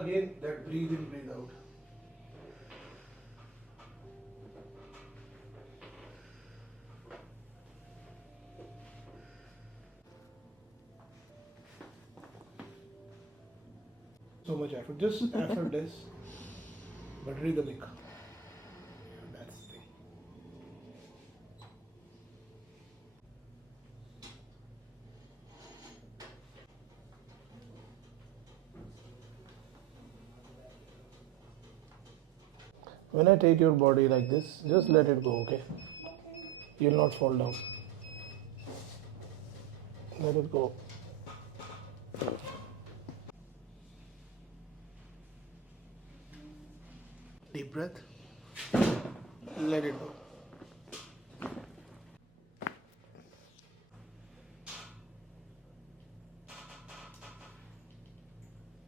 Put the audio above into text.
Again, that breathe in, breathe out. So much effort, just effortless, but rhythmic. That's the thing. When I take your body like this, just let it go, okay? You'll not fall down. Let it go. Deep breath. Let it go.